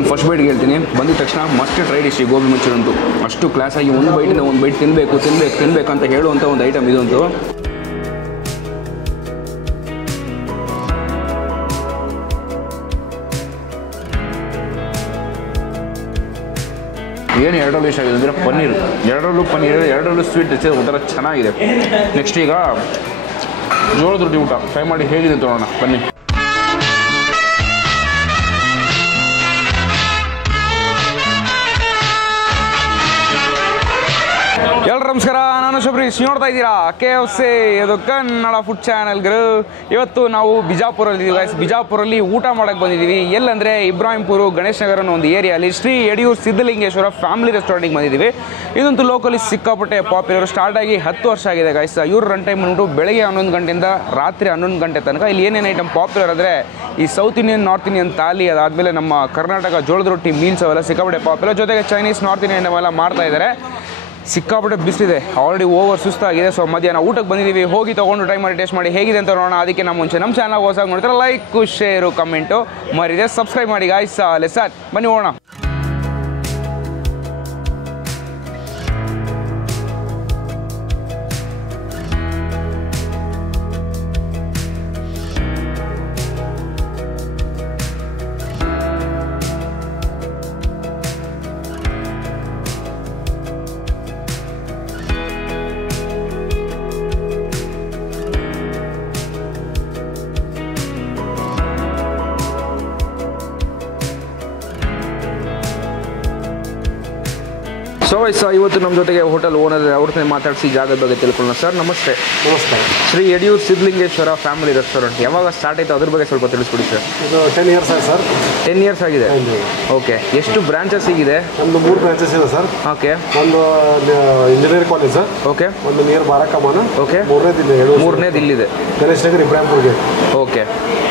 ನಾನು ಫಸ್ಟ್ ಬೈಟ್ಗೆ ಹೇಳ್ತೀನಿ, ಬಂದಿದ ತಕ್ಷಣ must try dish gobi manchuri ಅಂತೂ ಅಷ್ಟು ಕ್ಲಾಸಾಗಿ ಒಂದು ಬೈಟಿಂದ ಒಂದು ಬೈಟ್ ತಿನ್ನಬೇಕು ಅಂತ ಹೇಳುವಂಥ ಒಂದು ಐಟಮ್ ಇದಂತೂ. ಏನು ಎರಡರಲ್ಲೂ ಇಷ್ಟ ಆಗಿದೆ ಅಂದರೆ ಪನ್ನೀರು, ಎರಡರಲ್ಲೂ ಸ್ವೀಟ್ ಒಂಥರ ಚೆನ್ನಾಗಿದೆ. ನೆಕ್ಸ್ಟ್ ಈಗ ಜೋಳದ ರೊಟ್ಟಿ ಊಟ ಟ್ರೈ ಮಾಡಿ ಹೇಗಿದೆ ತಗೋಣ ಬನ್ನಿ. ಎಲ್ಲರೂ ನಮಸ್ಕಾರ, ನಾನು ಶಬರೀಶ್, ನೋಡ್ತಾ ಇದ್ದೀರಾ KFC, ಇದು ಕನ್ನಡ ಫುಡ್ ಚಾನಲ್ಗಳು. ಇವತ್ತು ನಾವು ಬಿಜಾಪುರಲ್ಲಿದ್ದೀವಿ ಗೈಸ್. ಬಿಜಾಪುರಲ್ಲಿ ಊಟ ಮಾಡೋಕ್ಕೆ ಬಂದಿದ್ದೀವಿ. ಎಲ್ಲಂದರೆ ಇಬ್ರಾಹಿಂಪುರ ಗಣೇಶ್ ನಗರ ಅನ್ನೋ ಒಂದು ಏರಿಯಲ್ಲಿ ಶ್ರೀ ಯಡಿಯೂರು ಸಿದ್ಧಲಿಂಗೇಶ್ವರ ಫ್ಯಾಮಿಲಿ ರೆಸ್ಟೋರೆಂಟಿಗೆ ಬಂದಿದ್ದೀವಿ. ಇದಂತೂ ಲೋಕಲಿ ಸಿಕ್ಕಾಪಟ್ಟೆ ಪಾಪ್ಯುಲರ್. ಸ್ಟಾರ್ಟ್ ಆಗಿ 10 ವರ್ಷ ಆಗಿದೆ ಗೈಸ್. ಇವ್ರ ರನ್ ಟೈಮ್ ಬಂದ್ಬಿಟ್ಟು ಬೆಳಗ್ಗೆ 11 ಗಂಟೆಯಿಂದ ರಾತ್ರಿ 11 ಗಂಟೆ ತನಕ. ಇಲ್ಲಿ ಏನೇನು ಐಟಮ್ ಪಾಪ್ಯುಲರ್ ಅಂದರೆ ಈ south Indian, north Indian thali, ಅದಾದಮೇಲೆ ನಮ್ಮ ಕರ್ನಾಟಕ ಜೋಳದ ರೊಟ್ಟಿ ಮೀಲ್ಸ್ ಅವೆಲ್ಲ ಸಿಕ್ಕಾಪಟ್ಟೆ ಪಾಪ್ಯುಲರ್. ಜೊತೆಗೆ ಚೈನೀಸ್, ನಾರ್ತ್ ಇಂಡಿಯನ್ ಅವೆಲ್ಲ ಮಾಡ್ತಾ ಇದ್ದಾರೆ. ಸಿಕ್ಕಾಪಟ್ಟೆ ಬಿಸಿಲಿದೆ, ಆಲ್ರೆಡಿ ಓವರ್ ಸುಸ್ತಾಗಿದೆ. ಸೊ ಮಧ್ಯಾಹ್ನ ಊಟಕ್ಕೆ ಬಂದಿದ್ದೀವಿ. ಹೋಗಿ ತೊಗೊಂಡು ಟ್ರೈ ಮಾಡಿ ಟೇಸ್ಟ್ ಮಾಡಿ ಹೇಗಿದೆ ಅಂತ ನೋಡೋಣ. ಅದಕ್ಕೆ ನಮ್ಮ ಮುಂಚೆ ನಮ್ಮ ಚಾನಲ್ ಹೊಸ ನೋಡ್ತಾರೆ ಲೈಕ್, ಶೇರು, ಕಮೆಂಟು ಮರಿದೆ ಸಬ್ಸ್ಕ್ರೈಬ್ ಮಾಡಿ ಗಾಯ್ಸ್. ಲೆಟ್ಸ್ ಬನ್ನಿ ಹೋಗೋಣ. ಸೊ ವೈಸ್ ಇವತ್ತು ನಮ್ಮ ಜೊತೆಗೆ ಹೋಟೆಲ್ ಓನರ್ ಅವ್ರನ್ನೇ ಮಾತಾಡಿಸಿ ಜಾಗದ ಬಗ್ಗೆ ತಿಳ್ಕೊಳ್ಳೋಣ. ಸರ್ ನಮಸ್ತೆ. ನಮಸ್ಕಾರ. ಶ್ರೀ ಯಡಿಯೂರು ಸಿದ್ಧಲಿಂಗೇಶ್ವರ ಫ್ಯಾಮಿಲಿ ರೆಸ್ಟೋರೆಂಟ್ ಯಾವಾಗ ಸ್ಟಾರ್ಟ್ ಆಯಿತು ಅದ್ರ ಬಗ್ಗೆ ಸ್ವಲ್ಪ ತಿಳಿಸ್ಕೊಡಿ ಸರ್. ಇದು 10 ಇಯರ್ಸ್ ಆಗಿದೆ ಸರ್. 10 ಇಯರ್ಸ್ ಆಗಿದೆ. ಓಕೆ, ಎಷ್ಟು ಬ್ರಾಂಚಸ್ ಇದೆ? ಒಂದು 3 ಬ್ರಾಂಚಸ್ ಇದೆ ಸರ್. ಓಕೆ. ಒಂದು ಇಂಜಿನಿಯರಿಂಗ್ ಕಾಲೇಜ್ ಸರ್. ಓಕೆ. ಒಂದು ನಿಯರ್ ಬಾರಕಮಾನ. ಓಕೆ. ಮೂರನೇದು ಇಲ್ಲಿದೆ ಗಣೇಶ್ ನಗರ್ ಇಬ್ರಾಹಿಂಪುರ ಗೇಟ್. ಓಕೆ.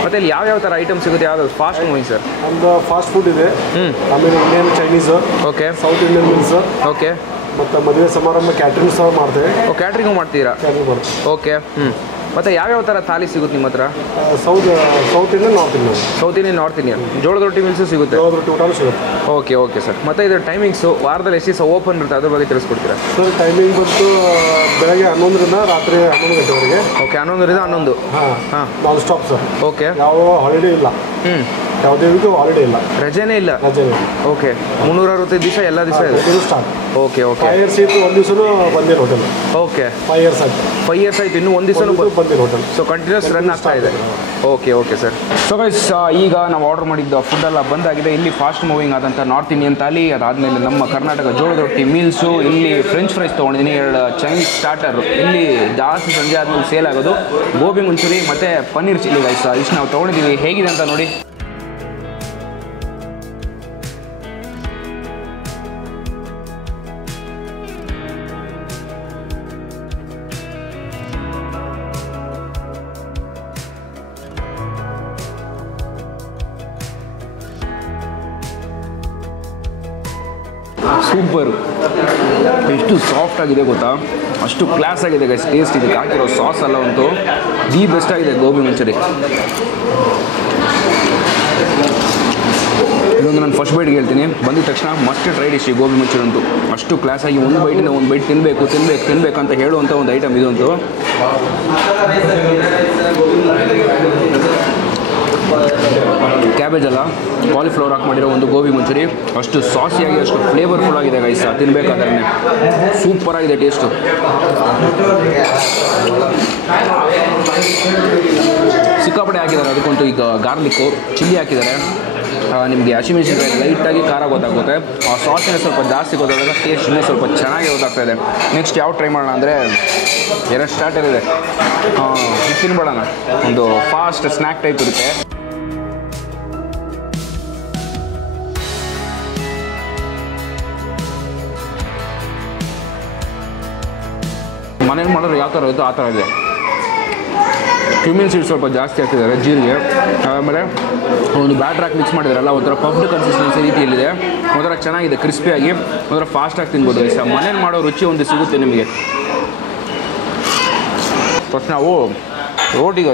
ಮತ್ತೆ ಇಲ್ಲಿ ಯಾವ ಥರ ಐಟಮ್ ಸಿಗುತ್ತೆ? ಯಾವ್ದು ಫಾಸ್ಟ್ ಮೂವಿಂಗ್ ಸರ್? ಒಂದು ಫಾಸ್ಟ್ ಫುಡ್ ಇದೆ, ಆಮೇಲೆ Indian, Chinese, okay, south Indian meals, okay, ಮತ್ತು ಮದುವೆ ಸಮಾರಂಭ ಕ್ಯಾಟ್ರಿಂಗ್ ಸಹ ಮಾಡ್ತೇವೆ. ಕ್ಯಾಟ್ರಿಂಗು ಮಾಡ್ತೀರಾ? ಕ್ಯಾಟ್ರಿಂಗ್ ಮಾಡ್ತೀವಿ. ಓಕೆ. ಮತ್ತು ಯಾವ್ಯಾವ ಥರ ಥಾಲಿ ಸಿಗುತ್ತೆ ನಿಮ್ಮ ಹತ್ರ? South Indian, north Indian. South Indian, north Indian. ಜೋಳದ ರೊಟ್ಟಿ ಮೀಲ್ಸು ಸಿಗುತ್ತೆ? ಜೋಳದ ರೊಟ್ಟಿ ಊಟನೂ ಸಿಗುತ್ತೆ. Okay okay sir. ಮತ್ತು ಇದರ ಟೈಮಿಂಗ್ಸು ವಾರದಲ್ಲಿ ಎಷ್ಟು ದಿವಸ ಓಪನ್ ಇರುತ್ತೆ ಅದ್ರ ಬಗ್ಗೆ ತಿಳಿಸ್ಕೊಡ್ತೀರಾ? ಸರ್ ಟೈಮಿಂಗ್ ಬಂತು ಬೆಳಗ್ಗೆ 11ರಿಂದ ರಾತ್ರಿ 11 ಗಂಟೆವರೆಗೆ. ಓಕೆ, 11ರಿಂದ 11. ಹಾಂ, ನಾನ್ ಸ್ಟಾಪ್ ಸರ್. ಓಕೆ. ಯಾವ ಹಾಲಿಡೇ ಇಲ್ಲ. ಯಾವುದೇ ವೀಕು ಹಾಲಿಡೇ ಇಲ್ಲ, ರಜೆನೇ ಇಲ್ಲ. ರಜೆನೇ. ಓಕೆ, 365 ದಿವಸ ಎಲ್ಲ ದಿವಸ ಇದೆ. ಇದು ಸ್ಟಾರ್ಟ್. Okay okay. 5 ಇಯರ್ಸ್ ಇತ್ತು, ಒಂದು ದಿವಸನೂ ಬಂದಿರೋ ಹೋಟೆಲ್. ಓಕೆ, 5 ಇಯರ್ಸ್ ಆಯ್ತು. 5 ಇಯರ್ಸ್ ಆಯಿತು, ಇನ್ನೂ ಒಂದು ದಿವಸನೂ ಬಂದಿರೋ ಹೋಟೆಲ್. ಸೊ ಕಂಟಿನ್ಯೂಸ್ ರನ್ ಆಗ್ತಾ ಇದೆ. Okay okay sir. So guys, ಈಗ ನಾವು ಆರ್ಡರ್ ಮಾಡಿದ್ದು ಫುಡ್ಡೆಲ್ಲ ಬಂದಾಗಿದೆ. ಇಲ್ಲಿ ಫಾಸ್ಟ್ ಮೂವಿಂಗ್ ಆದಂಥ ನಾರ್ತ್ ಇಂಡಿಯನ್ ಥಾಲಿ, ಅದಾದಮೇಲೆ ನಮ್ಮ ಕರ್ನಾಟಕ ಜೋಳದ ರೊಟ್ಟಿ ಮೀಲ್ಸು, ಇಲ್ಲಿ ಫ್ರೆಂಚ್ ಫ್ರೈಸ್ ತೊಗೊಂಡಿದ್ದೀನಿ, 2 ಚೈನೀಸ್ ಸ್ಟಾರ್ಟರು. ಇಲ್ಲಿ ಜಾಸ್ತಿ ಸಂಜೆ ಆದಮೇಲೆ ಸೇಲ್ ಆಗೋದು ಗೋಬಿ ಮಂಚೂರಿ ಮತ್ತು ಪನ್ನೀರ್ ಚಿಲ್ಲಿ ಗೈಸ್. ಇಷ್ಟು ನಾವು ತೊಗೊಂಡಿದ್ದೀವಿ. ಹೇಗಿದೆ ಅಂತ ನೋಡಿ. ಸೂಪರು, ಎಷ್ಟು ಸಾಫ್ಟ್ ಆಗಿದೆ ಗೊತ್ತಾ, ಅಷ್ಟು ಕ್ಲಾಸ್ ಆಗಿದೆ ಗೈಸ್. ಟೇಸ್ಟ್ ಇದಕ್ಕೆ ಹಾಕಿರೋ ಸಾಸ್ ಎಲ್ಲ ಅಂತೂ ದಿ ಬೆಸ್ಟ್ ಆಗಿದೆ ಗೋಬಿ ಮಂಚೂರಿ. ಇದೊಂದು ನಾನು ಫಸ್ಟ್ ಬೈಟ್ಗೆ ಹೇಳ್ತೀನಿ, ಬಂದಿದ ತಕ್ಷಣ must try dish gobi manchuri ಅಂತೂ ಅಷ್ಟು ಕ್ಲಾಸಾಗಿ ಒಂದು ಬೈಟಿಂದ ಒಂದು ಬೈಟ್ ತಿನ್ನಬೇಕು ಅಂತ ಹೇಳುವಂಥ ಒಂದು ಐಟಮ್ ಇದಂತೂ. ಕ್ಯಾಬೇಜ್ ಅಲ್ಲ, ಕಾಲಿಫ್ಲವರ್ ಹಾಕಿ ಮಾಡಿರೋ ಒಂದು ಗೋಬಿ ಮಂಚೂರಿ ಅಷ್ಟು ಸಾಸಿಯಾಗಿ ಅಷ್ಟು ಫ್ಲೇವರ್ಫುಲ್ ಆಗಿದೆ ಗೈಸ್. ತಿನ್ನಬೇಕಾದ್ರೆ ಸೂಪರ್ ಆಗಿದೆ ಟೇಸ್ಟು. ಸಿಕ್ಕಾಪಟ್ಟೆ ಹಾಕಿದ್ದಾರೆ ಅದಕ್ಕಂತೂ. ಈಗ ಗಾರ್ಲಿಕ್ಕು, ಚಿಲ್ಲಿ ಹಾಕಿದ್ದಾರೆ. ನಿಮಗೆ ಹಸಿಮೆಣಸಿನಕಾಯಿ ಲೈಟಾಗಿ ಖಾರ ಗೊತ್ತಾಗುತ್ತೆ. ಆ ಸಾಸಿನ ಸ್ವಲ್ಪ ಜಾಸ್ತಿ ಗೊತ್ತಾದಾಗ ಟೇಸ್ಟ್ ಇನ್ನೂ ಸ್ವಲ್ಪ ಚೆನ್ನಾಗಿ ಗೊತ್ತಾಗ್ತಾ ಇದೆ. ನೆಕ್ಸ್ಟ್ ಯಾವ ಟ್ರೈ ಮಾಡೋಣ ಅಂದರೆ 2 ಸ್ಟಾರ್ಟರ್ ಇದೆ, ತಿನ್ಬೇಡೋಣ. ಒಂದು ಫಾಸ್ಟ್ ಸ್ನ್ಯಾಕ್ ಟೈಪ್ ಇರುತ್ತೆ. ಮನೇಲಿ ಮಾಡಿದ್ರೆ ಯಾವ ಥರ ಇತ್ತು ಆ ಥರ ಇದೆ. ಕ್ಯೂಮಿನ್ ಸೀಡ್ ಸ್ವಲ್ಪ ಜಾಸ್ತಿ ಹಾಕಿದ್ದಾರೆ, ಜೀರಿಗೆ, ಆಮೇಲೆ ಒಂದು ಬ್ಯಾಟ್ರ್ ಹಾಕಿ ಮಿಕ್ಸ್ ಮಾಡಿದಾರಲ್ಲ, ಒಂಥರ ಪಫ್ಡ್ ಕನ್ಸಿಸ್ಟೆನ್ಸಿ ರೀತಿಯಲ್ಲಿದೆ. ಒಂಥರ ಚೆನ್ನಾಗಿದೆ, ಕ್ರಿಸ್ಪಿಯಾಗಿ, ಒಂಥರ ಫಾಸ್ಟಾಗಿ ತಿನ್ಬೋದು. ಇಷ್ಟ ಮನೇಲಿ ಮಾಡೋ ರುಚಿ ಒಂದು ಸಿಗುತ್ತೆ ನಿಮಗೆ. ಫಸ್ಟ್ ನಾವು ರೋಟಿಗೆ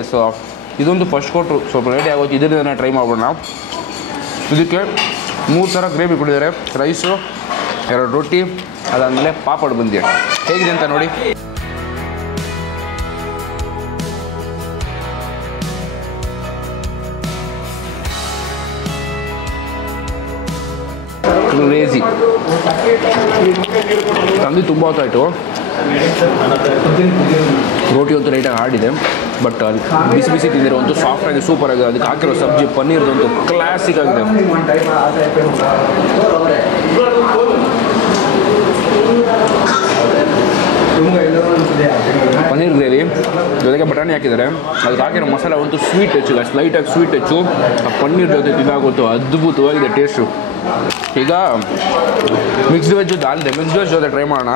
ಇದೊಂದು ಫಸ್ಟ್ ಕೊಟ್ಟರು ಸ್ವಲ್ಪ ರೆಡಿ ಆಗೋದು. ಇದರಿಂದ ಟ್ರೈ ಮಾಡೋಣ. ಇದಕ್ಕೆ 3 ಥರ ಗ್ರೇವಿ ಕೊಟ್ಟಿದ್ದಾರೆ, ರೈಸು, 2 ರೊಟ್ಟಿ, ಅದಾದಮೇಲೆ ಪಾಪಡ್ ಬಂದಿದೆ. ಹೇಗಿದೆ ಅಂತ ನೋಡಿ. ಕ್ರೇಜಿ. ತಂದು ತುಂಬ ಹೊತ್ತಾಯಿತು. ರೋಟಿ ಅಂತೂ ಲೈಟಾಗಿ ಆಡಿದೆ, ಬಟ್ ಅಲ್ಲಿ ಬಿಸಿ ಬಿಸಿ ತಿಂದಿರೋ ಅಂತೂ ಸಾಫ್ಟ್ ಆಗಿ ಸೂಪರ್ ಆಗಿದೆ. ಅದಕ್ಕೆ ಹಾಕಿರೋ ಸಬ್ಜಿ ಪನ್ನೀರ್ದಂತೂ ಕ್ಲಾಸಿಕ್ ಆಗಿದೆ. ಪನ್ನೀರ್ ಗ್ರೇವಿ ಜೊತೆಗೆ ಬಟಾಣಿ ಹಾಕಿದ್ದಾರೆ. ಅದಕ್ಕೆ ಹಾಕಿರೋ ಮಸಾಲೆ ಅಂತೂ ಸ್ವೀಟ್ ಹೆಚ್ಚು, ಲೈಟಾಗಿ ಸ್ವೀಟ್ ಹೆಚ್ಚು. ಆ ಪನ್ನೀರ್ ಜೊತೆ ತಿನ್ನಾಗುತ್ತೋ ಅದ್ಭುತವಾಗಿದೆ ಟೇಸ್ಟು. ಈಗ ಮಿಕ್ಸ್ಡ್ ವೆಜ್ಜು ದಾಲ್ ಇದೆ, ಮಿಕ್ಸ್ಡ್ ವೆಜ್ ಜೊತೆ ಟ್ರೈ ಮಾಡೋಣ.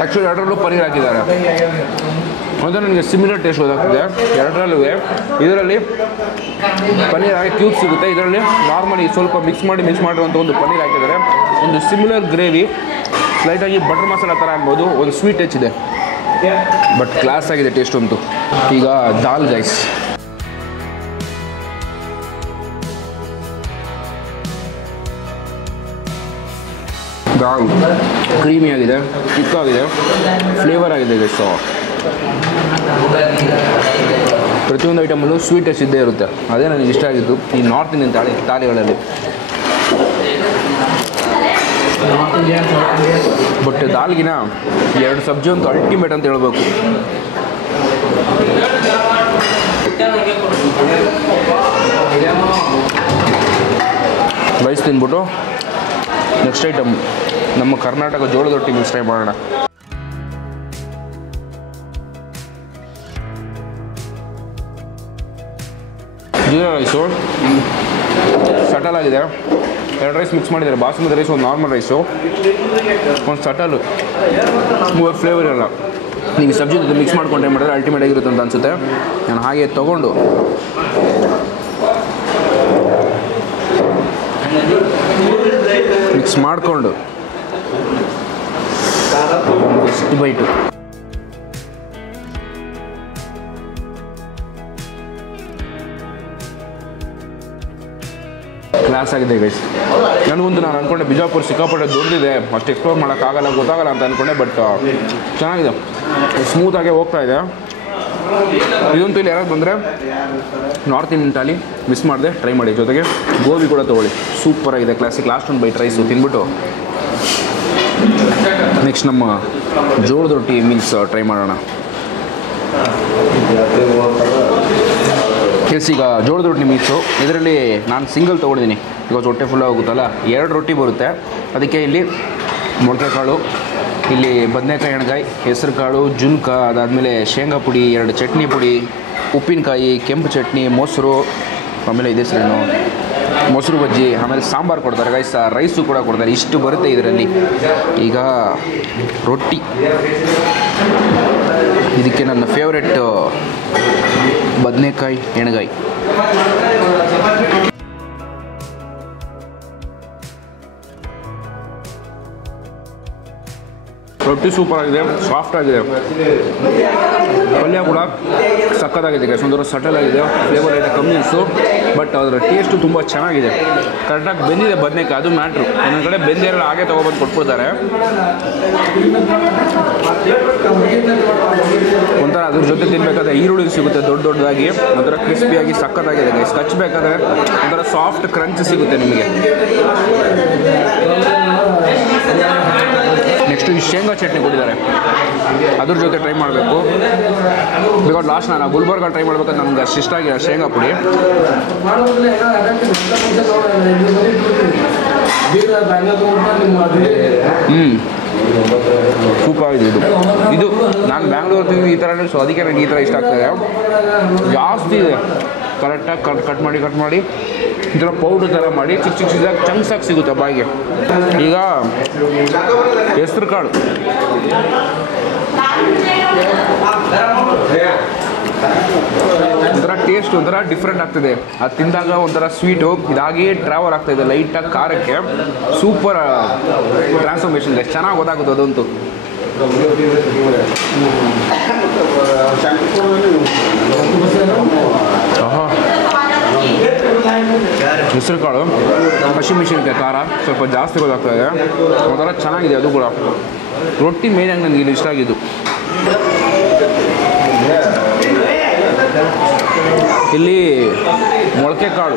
ಆ್ಯಕ್ಚುಲಿ 2ರಲ್ಲೂ ಪನ್ನೀರ್ ಹಾಕಿದ್ದಾರೆ. ಒಂದು ನನಗೆ ಸಿಮಿಲರ್ ಟೇಸ್ಟ್ ಗೊತ್ತಾಗ್ತಿದೆ 2ರಲ್ಲೂ. ಇದರಲ್ಲಿ ಪನ್ನೀರ್ ಹಾಕಿ ಕ್ಯೂಬ್ ಸಿಗುತ್ತೆ, ಇದರಲ್ಲಿ ನಾರ್ಮಲಿ ಸ್ವಲ್ಪ ಮಿಕ್ಸ್ ಮಾಡಿರುವಂಥ ಒಂದು ಪನ್ನೀರ್ ಹಾಕಿದ್ದಾರೆ. ಒಂದು ಸಿಮಿಲರ್ ಗ್ರೇವಿ, ಲೈಟಾಗಿ ಬಟರ್ ಮಸಾಲ ಥರ ಅನ್ಬೋದು, ಒಂದು ಸ್ವೀಟ್ ಹೆಚ್ಚಿದೆ, ಬಟ್ ಕ್ಲಾಸ್ ಆಗಿದೆ ಟೇಸ್ಟ್ ಅಂತೂ. ಈಗ ದಾಲ್ ಗೈಸ್, ದಾಲ್ ಕ್ರೀಮಿ ಆಗಿದೆ, ಚಿಕ್ಕಾಗಿದೆ, ಫ್ಲೇವರ್ ಆಗಿದೆ ಗೈಸ್. ಪ್ರತಿಯೊಂದು ಐಟಮಲ್ಲೂ ಸ್ವೀಟ್ ಟೇಸ್ಟ್ ಇದ್ದೇ ಇರುತ್ತೆ, ಅದೇ ನನಗೆ ಇಷ್ಟ ಆಗಿತ್ತು ಈ ನಾರ್ತ್ ಇಂಡಿಯನ್ ತಾಲಿಗಳಲ್ಲಿ. ಬಟ್ ದಾಲ್ಗಿನ 2 ಸಬ್ಜಿ ಅಂತೂ ಅಲ್ಟಿಮೇಟ್ ಅಂತ ಹೇಳ್ಬೇಕು. ರೈಸ್ ತಿಂದ್ಬಿಟ್ಟು ನೆಕ್ಸ್ಟ್ ಐಟಮ್ ನಮ್ಮ ಕರ್ನಾಟಕ ಜೋಳದ ರೊಟ್ಟಿ ಮಿಕ್ಸ್ ಟ್ರೈ ಮಾಡೋಣ. ಜೀರಾ ರೈಸು ಸಟಲ್ ಆಗಿದೆ, 2 ರೈಸ್ ಮಿಕ್ಸ್ ಮಾಡಿದ್ದಾರೆ. ಬಾಸುಮತಿ ರೈಸ್, ಒಂದು ನಾರ್ಮಲ್ ರೈಸು, ಒಂದು ಸಟಲು, ಮೂವತ್ತು ಫ್ಲೇವರ್ ಇರಲ್ಲ. ನೀವು ಸಬ್ಜಿ ಜೊತೆ ಮಿಕ್ಸ್ ಮಾಡ್ಕೊಂಡು ಏನು ಮಾಡಿದ್ರೆ ಅಲ್ಟಿಮೇಟ್ ಆಗಿರುತ್ತೆ ಅಂತ ಅನಿಸುತ್ತೆ. ನಾನು ಹಾಗೆ ತೊಗೊಂಡು ಮಿಕ್ಸ್ ಮಾಡಿಕೊಂಡು ಇಷ್ಟು ಬೈಟು ಕ್ಲಾಸ್ ಆಗಿದೆ ಗೈಸ್. ನನಗಂತೂ ನಾನು ಅಂದ್ಕೊಂಡೆ ಬಿಜಾಪುರ ಸಿಕ್ಕಾಪಟ್ಟೆ ದೊಡ್ಡದಿದೆ, ಅಷ್ಟು ಎಕ್ಸ್ಪ್ಲೋರ್ ಮಾಡೋಕ್ಕಾಗಲ್ಲ, ಗೊತ್ತಾಗಲ್ಲ ಅಂತ ಅಂದ್ಕೊಂಡೆ. ಬಟ್ ಚೆನ್ನಾಗಿದೆ, ಸ್ಮೂತಾಗೆ ಹೋಗ್ತಾ ಇದೆ. ಇದಂತೂ ಇಲ್ಲಿ ಯಾರಾದ್ರು ಬಂದರೆ ನಾರ್ತ್ ಇಂಡಿಯನ್ ಥಾಲಿ ಮಿಸ್ ಮಾಡಿದೆ, ಟ್ರೈ ಮಾಡಿ. ಜೊತೆಗೆ ಗೋಬಿ ಕೂಡ ತೊಗೊಳ್ಳಿ, ಸೂಪರ್ ಆಗಿದೆ, ಕ್ಲಾಸಿಕ್. ಲಾಸ್ಟ್ ಒಂದು ಬೈಟ್ ರೈಸು ತಿಂದ್ಬಿಟ್ಟು ನೆಕ್ಸ್ಟ್ ನಮ್ಮ ಜೋಳದ ರೊಟ್ಟಿ ಮೀಲ್ಸ್ ಟ್ರೈ ಮಾಡೋಣ. ಎಸ್, ಈಗ ಜೋಳದ ರೊಟ್ಟಿ ಮೀಲ್ಸು, ಇದರಲ್ಲಿ ನಾನು ಸಿಂಗಲ್ ತೊಗೊಂಡಿದ್ದೀನಿ, ಇವತ್ತು ಹೊಟ್ಟೆ ಫುಲ್ ಆಗುತ್ತಲ್ಲ. 2 ರೊಟ್ಟಿ ಬರುತ್ತೆ, ಅದಕ್ಕೆ ಇಲ್ಲಿ ಮೊಳಕೆ ಕಾಳು, ಇಲ್ಲಿ ಬದನೆಕಾಯಿ ಎಣ್ಗಾಯಿ, ಹೆಸರು ಕಾಳು, ಜುನ್ಕ, ಅದಾದಮೇಲೆ ಶೇಂಗಾ ಪುಡಿ, 2 ಚಟ್ನಿ ಪುಡಿ, ಉಪ್ಪಿನಕಾಯಿ, ಕೆಂಪು ಚಟ್ನಿ, ಮೊಸರು, ಆಮೇಲೆ ಇದೆ ಸರೇನು ಮೊಸರು ಬಜ್ಜಿ, ಆಮೇಲೆ ಸಾಂಬಾರು ಕೊಡ್ತಾರೆ ಗೈಸ್. ರೈಸು ಕೂಡ ಕೊಡ್ತಾರೆ. ಇಷ್ಟು ಬರುತ್ತೆ ಇದರಲ್ಲಿ. ಈಗ ರೊಟ್ಟಿ, ಇದಕ್ಕೆ ನನ್ನ ಫೇವ್ರೆಟ್ ಬದನೆಕಾಯಿ ಎಣ್ಗಾಯಿ. ರೊಟ್ಟಿ ಸೂಪರ್ ಆಗಿದೆ, ಸಾಫ್ಟ್ ಆಗಿದೆ. ಪಲ್ಯ ಕೂಡ ಸಕ್ಕತ್ತಾಗಿದೆ ಗೈಸ್, ಒಂಥರ ಸಟಲ್ ಆಗಿದೆ, ಫ್ಲೇವರ್ ಇದೆ ಕಮ್ಮಿ ಅನಿಸ್ತು, ಬಟ್ ಅದರ ಟೇಸ್ಟು ತುಂಬ ಚೆನ್ನಾಗಿದೆ. ಕರೆಕ್ಟಾಗಿ ಬೆಂದಿದೆ ಬದನೆಕಾಯಿ, ಅದು ಮ್ಯಾಟ್ರು. ಒಂದೊಂದು ಕಡೆ ಬೆಂದಿರಲ್ಲ, ಹಾಗೆ ತೊಗೊಬಂದು ಕೊಟ್ಬಿಡ್ತಾರೆ. ಒಂಥರ ಅದ್ರ ಜೊತೆ ತಿನ್ಬೇಕಾದ್ರೆ ಈರುಳ್ಳಿ ಸಿಗುತ್ತೆ ದೊಡ್ಡದಾಗಿ, ಒಂಥರ ಕ್ರಿಸ್ಪಿಯಾಗಿ ಸಕ್ಕತ್ತಾಗಿದೆ ಗೈಸ್. ಕಚ್ಚಬೇಕಾದ್ರೆ ಒಂಥರ ಸಾಫ್ಟ್ ಕ್ರಂಚ್ ಸಿಗುತ್ತೆ ನಿಮಗೆ. ನೆಕ್ಸ್ಟು ಈ ಶೇಂಗಾ ಚಟ್ನಿ ಕೊಟ್ಟಿದ್ದಾರೆ, ಅದ್ರ ಜೊತೆ ಟ್ರೈ ಮಾಡಬೇಕು. ಬಿಕಾಸ್ ಲಾಸ್ಟ್ ನಾನು ಗುಲ್ಬರ್ಗ ಟ್ರೈ ಮಾಡ್ಬೇಕಾದ್ರೆ ನಮ್ಗೆ ಅಷ್ಟು ಇಷ್ಟ ಆಗಿದೆ ಶೇಂಗಾ ಪುಡಿ. ಸೂಪರ್ ಆಗಿದೆ ಇದು ನಾನು ಬ್ಯಾಂಗ್ಳೂರು ಈ ಥರ, ಸೊ ಅದಕ್ಕೆ ನನಗೆ ಈ ಥರ ಇಷ್ಟ ಆಗ್ತದೆ. ಜಾಸ್ತಿ ಇದೆ, ಕರೆಕ್ಟಾಗಿ ಕಟ್ ಮಾಡಿ ಈ ಥರ ಪೌಡ್ರ್ ಥರ ಮಾಡಿ ಚಿಕ್ಕ ಚಿಕ್ಕದಾಗಿ ಚಂಕ್ಸಾಗಿ ಸಿಗುತ್ತೆ ಬಾಯಿಗೆ. ಈಗ ಹೆಸ್ರು ಕಾಳು, ಒಂಥರ ಟೇಸ್ಟ್ ಒಂಥರ ಡಿಫ್ರೆಂಟ್ ಆಗ್ತಿದೆ. ಅದು ತಿಂದಾಗ ಒಂಥರ ಸ್ವೀಟು, ಇದಾಗಿ ಟ್ರಾವೆಲ್ ಆಗ್ತಾಯಿದೆ ಲೈಟಾಗಿ ಖಾರಕ್ಕೆ. ಸೂಪರ್ ಟ್ರಾನ್ಸ್ಫಾರ್ಮೇಷನ್ ಇದೆ, ಚೆನ್ನಾಗಿ ಗೊತ್ತಾಗುತ್ತೆ ಅದಂತೂ. ಹೆಸರು ಕಾಳು ಹಸಿಮೆಣಸಿನ್ಕಾಯಿ ಖಾರ ಸ್ವಲ್ಪ ಜಾಸ್ತಿ ಗೊತ್ತಾಗ್ತಾ ಇದೆ, ಒಂಥರ ಚೆನ್ನಾಗಿದೆ ಅದು ಕೂಡ. ರೊಟ್ಟಿ ಮೇನಾಗಿ ನನಗೆ ಇಲ್ಲಿ ಇಷ್ಟ ಆಗಿದ್ದು. ಇಲ್ಲಿ ಮೊಳಕೆ ಕಾಳು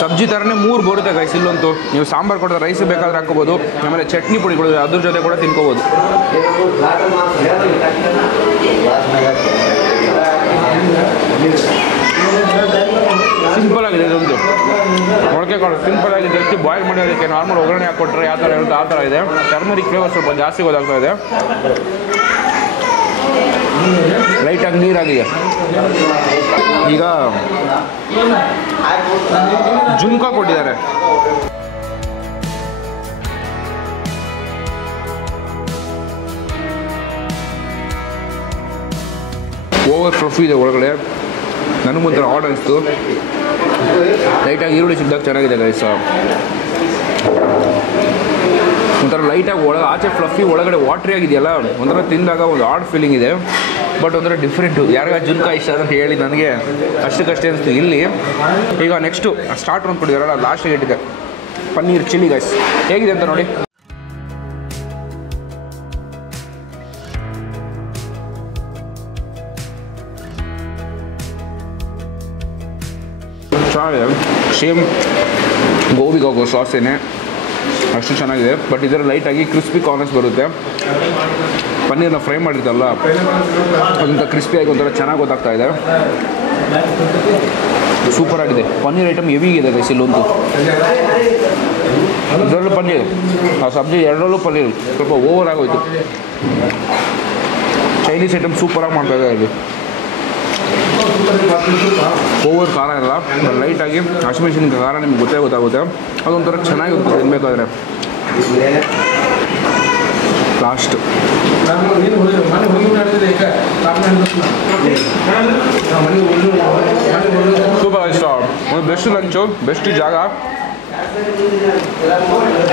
ಸಬ್ಜಿ ಥರನೇ 3 ಬರುತ್ತೆ ಗೈಸ್ ಇಲ್ಲಂತೂ. ನೀವು ಸಾಂಬಾರು ಕೊಟ್ಟರೆ ರೈಸ್ ಬೇಕಾದ್ರೆ ಹಾಕೋಬೋದು, ಆಮೇಲೆ ಚಟ್ನಿ ಪುಡಿಗಳು ಅದ್ರ ಜೊತೆ ಕೂಡ ತಿನ್ಕೋಬೋದು. ಸಿಂಪಲ್ ಆಗಿದೆ ಇದೊಂದು ಮೊಳಕೆ ಕಾಳು, ಸಿಂಪಲ್ ಆಗಿ ಜಸ್ಟ್ ಬಾಯ್ಲ್ ಮಾಡಿ ಅದಕ್ಕೆ ನಾರ್ಮಲ್ ಒಗ್ಗರಣೆ ಹಾಕ್ಕೊಟ್ರೆ ಯಾವ ಥರ ಇರುತ್ತೆ ಆ ಥರ ಇದೆ. ಟರ್ಮರಿಕ್ ಫ್ಲೇವರ್ ಸ್ವಲ್ಪ ಜಾಸ್ತಿ ಗೊತ್ತಾಗ್ತಾ ಇದೆ. ಲೈಟಾಗಿ ನೀರಾಗಿದೆ. ಈಗ ಜುಮ್ಕಾ ಕೊಟ್ಟಿದ್ದಾರೆ. ಓವರ್ ಫ್ಲಫಿ ಇದೆ ಒಳಗಡೆ. ನನಗೊಂಥರ ಆರ್ಡ್ ಅನಿಸ್ತು. ಲೈಟಾಗಿ ಈರುಳ್ಳಿ ಸಿಕ್ಕಿದಾಗ ಚೆನ್ನಾಗಿದೆ ಗೈಸ್. ಒಂಥರ ಲೈಟಾಗಿ ಆಚೆ ಫ್ಲಫಿ ಒಳಗಡೆ ವಾಟ್ರಿ ಆಗಿದೆಯಲ್ಲ, ಒಂಥರ ತಿಂದಾಗ ಒಂದು ಆಡ್ ಫೀಲಿಂಗ್ ಇದೆ. ಬಟ್ ಒಂಥರ ಡಿಫ್ರೆಂಟು. ಯಾರಿಗ ಜುನ್ಕಾ ಇಷ್ಟ ಅಂತ ಹೇಳಿ ನನಗೆ ಅಷ್ಟಕ್ಕಷ್ಟೇ ಅನಿಸ್ತು. ಇಲ್ಲಿ ಈಗ ನೆಕ್ಸ್ಟು ಸ್ಟಾರ್ಟರ್ ಅಂತ ಕೊಟ್ಟಿದ್ದಾರಲ್ಲ, ಲಾಸ್ಟಿಗೆ ಇಟ್ಟಿದೆ ಪನ್ನೀರ್ ಚಿಲ್ಲಿ ಗೈಸ್. ಹೇಗಿದೆ ಅಂತ ನೋಡಿ. ಚೆನ್ನಾಗಿದೆ. ಸೇಮ್ ಗೋಬಿಗೆ ಹೋಗೋ ಸಾಸೇನೆ ಅಷ್ಟು ಚೆನ್ನಾಗಿದೆ. ಬಟ್ ಇದರ ಲೈಟಾಗಿ ಕ್ರಿಸ್ಪಿ ಕಾರ್ನರ್ಸ್ ಬರುತ್ತೆ. ಪನ್ನೀರ್ನ ಫ್ರೈ ಮಾಡಿರ್ತಲ್ಲ ಅದೊಂಥರ ಕ್ರಿಸ್ಪಿಯಾಗಿ ಒಂಥರ ಚೆನ್ನಾಗಿ ಗೊತ್ತಾಗ್ತಾ ಇದೆ. ಸೂಪರ್ ಆಗಿದೆ. ಪನ್ನೀರ್ ಐಟಮ್ ಹೆವಿಗಿದೆ ಗೈಸ್ ಇಲ್ಲೊಂದು. ಇದರಲ್ಲೂ ಪನ್ನೀರ್, ಆ ಸಬ್ಜಿ ಎರಡರಲ್ಲೂ ಪನ್ನೀರ್ ಸ್ವಲ್ಪ ಓವರ್ ಆಗೋಯ್ತು. ಚೈನೀಸ್ ಐಟಮ್ ಸೂಪರಾಗಿ ಮಾಡ್ತಾ ಇದೆ ಇಲ್ಲಿ. ಓವರ್ ಖಾರ ಇಲ್ಲ, ಲೈಟಾಗಿ ಹಸಿಮೆಣಸಿನ್ಕಾಯಿ ಖಾರ ನಿಮ್ಗೆ ಗೊತ್ತಾಗುತ್ತೆ. ಅದೊಂಥರ ಚೆನ್ನಾಗಿರುತ್ತೆ ತಿನ್ಬೇಕಾದ್ರೆ. ಲಾಸ್ಟ್ ಸೂಪರ್ ಇಷ್ಟ. ಒಂದು ಬೆಸ್ಟ್ ಲಂಚು, ಬೆಸ್ಟ್ ಜಾಗ.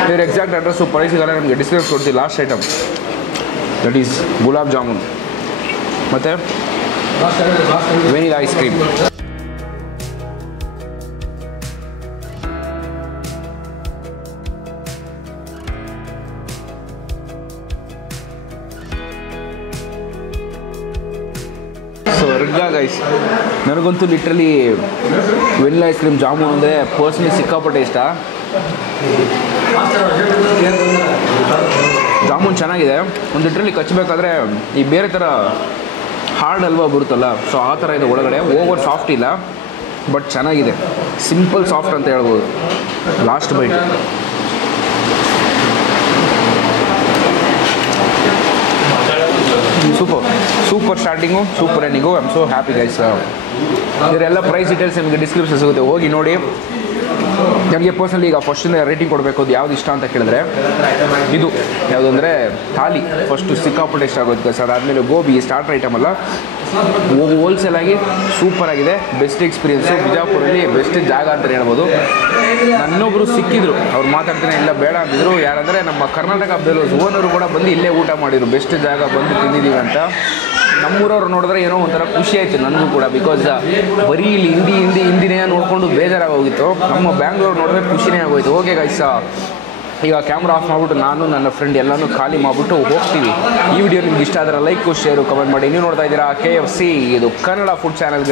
ಇದ್ರ ಎಕ್ಸಾಕ್ಟ್ ಅಡ್ರೆಸ್ಸು ಪ್ರೈಸಿಗೆಲ್ಲ ನಮಗೆ ಡಿಸ್ಕ್ರಿಪ್ಷನ್ ಕೊಡ್ತೀವಿ. Last item that is gulab jamun ಮತ್ತು ವೆನಿಲಾ ಐಸ್ ಕ್ರೀಮ್. ಸ್ವರ್ಗ ಗೈಸ್. ನನಗಂತೂ literally vanilla ice cream jamun ಅಂದರೆ ಪರ್ಸ್ನಲಿ ಸಿಕ್ಕಾಪಟ್ಟೆ ಇಷ್ಟ. ಜಾಮೂನ್ ಚೆನ್ನಾಗಿದೆ. ಒಂದು ಲಿಟ್ರಲಿ ಕಚ್ಚಬೇಕಾದ್ರೆ ಈ ಬೇರೆ ಥರ ಹಾರ್ಡ್ ಅಲ್ವಾ ಬರುತ್ತಲ್ಲ, ಸೊ ಆ ಥರ ಇದೆ ಒಳಗಡೆ. ಓವರ್ ಸಾಫ್ಟ್ ಇಲ್ಲ, ಬಟ್ ಚೆನ್ನಾಗಿದೆ. ಸಿಂಪಲ್ ಸಾಫ್ಟ್ ಅಂತ ಹೇಳ್ಬೋದು. Last bite super starting, super ending. I am so happy guys. ಇದರೆಲ್ಲ ಪ್ರೈಸ್ ಡೀಟೇಲ್ಸ್ ನಿಮಗೆ ಡಿಸ್ಕ್ರಿಪ್ಷನ್ ಸಿಗುತ್ತೆ, ಹೋಗಿ ನೋಡಿ. ನಮಗೆ ಪರ್ಸನಲಿ ಈಗ ಫಸ್ಟಿಂದ ರೇಟಿಂಗ್ ಕೊಡಬೇಕು, ಅದು ಯಾವ್ದು ಇಷ್ಟ ಅಂತ ಕೇಳಿದ್ರೆ ಇದು ಯಾವುದು ಅಂದರೆ ಥಾಲಿ ಫಸ್ಟು ಸಿಕ್ಕಾಪಟ್ಟೆ ಇಷ್ಟ ಆಗುತ್ತೆ ಸರ್. ಅದಾದಮೇಲೆ ಗೋಬಿ ಸ್ಟಾರ್ಟರ್ ಐಟಮ್ ಅಲ್ಲ, ಹೋಲ್ಸೇಲ್ ಆಗಿ ಸೂಪರ್ ಆಗಿದೆ. Best experience. ಬಿಜಾಪುರಲ್ಲಿ ಬೆಸ್ಟ್ ಜಾಗ ಅಂತ ಹೇಳ್ಬೋದು. ನನ್ನೊಬ್ಬರು ಸಿಕ್ಕಿದ್ರು, ಅವ್ರು ಮಾತಾಡ್ತಾನೆ ಇಲ್ಲ ಬೇಡ ಅಂತಿದ್ರು. ಯಾರಂದರೆ ನಮ್ಮ ಕರ್ನಾಟಕ ಬೆಲೂಸ್ ಓನರು ಕೂಡ ಬಂದು ಇಲ್ಲೇ ಊಟ ಮಾಡಿದ್ರು. ಬೆಸ್ಟ್ ಜಾಗ ಬಂದು ತಿಂದಿದ್ದೀವಿ ಅಂತ. ನಮ್ಮೂರವ್ರು ನೋಡಿದ್ರೆ ಏನೋ ಒಂಥರ ಖುಷಿ ಆಯಿತು ನನಗೂ ಕೂಡ. ಬಿಕಾಸ್ ಬರೀ ಇಲ್ಲಿ ಹಿಂದಿನೇ ನೋಡಿಕೊಂಡು ಬೇಜಾರಾಗಿ ಹೋಗಿತ್ತು. ನಮ್ಮ ಬ್ಯಾಂಗ್ಳೂರು ನೋಡಿದ್ರೆ ಖುಷಿನೇ ಆಗೋಯ್ತು. ಓಕೆ ಗೈಸ್, ಈಗ ಕ್ಯಾಮ್ರಾ ಆಫ್ ಮಾಡಿಬಿಟ್ಟು ನಾನು ನನ್ನ ಫ್ರೆಂಡ್ ಎಲ್ಲನೂ ಖಾಲಿ ಮಾಡಿಬಿಟ್ಟು ಹೋಗ್ತೀವಿ. ಈ ವಿಡಿಯೋ ನಿಮ್ಗೆ ಇಷ್ಟ ಆದರೆ ಲೈಕ್ ಶೇರು ಕಮೆಂಟ್ ಮಾಡಿ. ನೀವು ನೋಡ್ತಾ ಇದ್ದೀರಾ KFC, ಇದು ಕನ್ನಡ ಫುಡ್ ಚಾನಲ್.